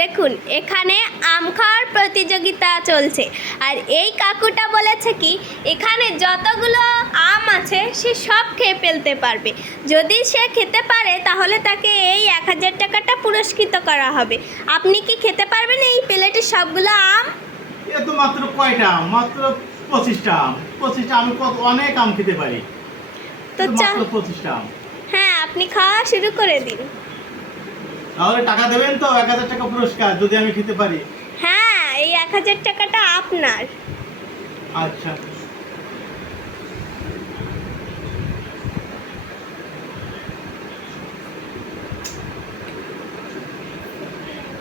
দেখুন এখানে আম খাওয়ার প্রতিযোগিতা চলছে। আর এই কাকুটা বলেছে কি এখানে যতগুলো আম আছে সে সব খেয়ে ফেলতে পারবে। যদি সে খেতে পারে তাহলে তাকে এই 1000 টাকাটা পুরস্কৃত করা হবে। আপনি কি খেতে পারবেন এই প্লেটের সবগুলো আম? এ তো মাত্র কয়টা আম? মাত্র 25টা আম। 25টা আমি অনেক আম খেতে পারি। তো মাত্র 25টা আম। হ্যাঁ, আপনি খাওয়া শুরু করে দিন। তাহলে টাকা দেবেন তো 1000 টাকা পুরস্কার যদি আমি খেতে পারি? হ্যাঁ, এই 1000 টাকাটা আপনার। আচ্ছা।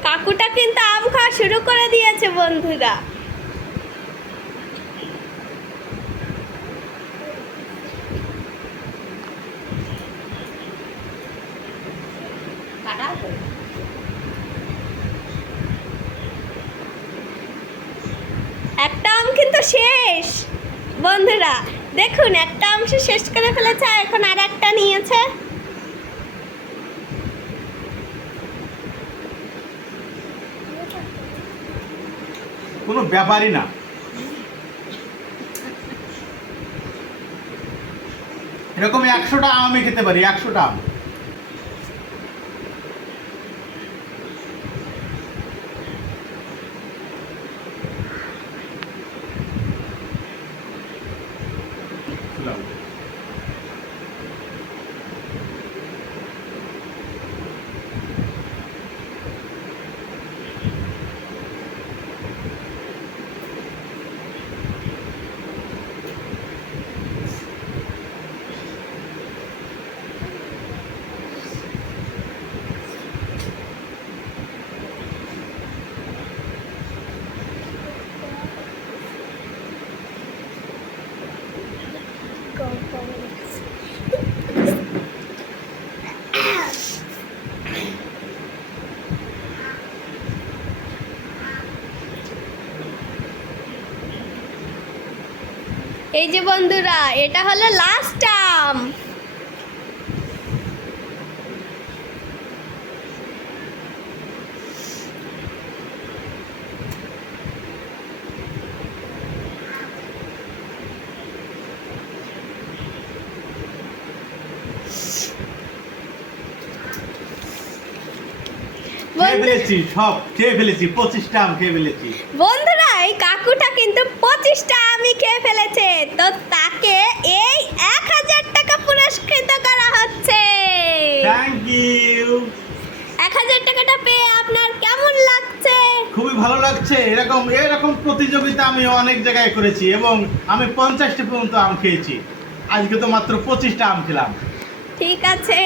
কাকুটা কিন্তু আম খাওয়া শুরু করে দিয়েছে বন্ধুরা। একটা আম কিন্তু শেষ বন্ধুরা, দেখুন একটা অংশ শেষ করে ফেলেছে, এখন আর একটা নিয়েছে। কোনো ব্যাপারই না। এরকম 100টা আম আমি খেতে পারি, 100টা আম। এই যে বন্ধুরা, এটা হলো লাস্ট আম। সব খেয়ে ফেলেছি, 25টা আম খেয়ে ফেলেছি। বন্ধুরা, এই কাকুটা কিন্তু 25টা আমি খেয়ে ফেলেছে, তো তাকে এই 1000 টাকা পুরস্কৃত করা হচ্ছে। Thank you. 1000 টাকাটা পেয়ে আপনার কেমন লাগছে? খুবই ভালো লাগছে। এরকম প্রতিযোগিতা আমি অনেক জায়গায় করেছি এবং আমি 50টা পর্যন্ত আম খেয়েছি। আজকে তো মাত্র 25টা আম খেলাম। ঠিক আছে।